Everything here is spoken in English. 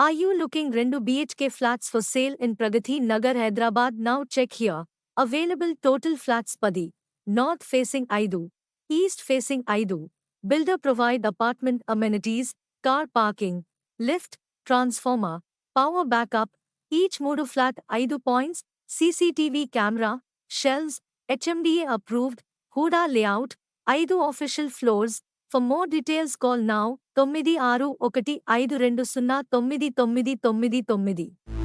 Are you looking 2 BHK flats for sale in Pragati Nagar, Hyderabad? Now check here. Available total flats 10. North facing 5. East facing 5. Builder provide apartment amenities, car parking, lift, transformer, power backup. Each modu flat 5 points, CCTV camera, shelves, HMDA approved, Huda layout, 5 official floors. For more details call now 9615209999.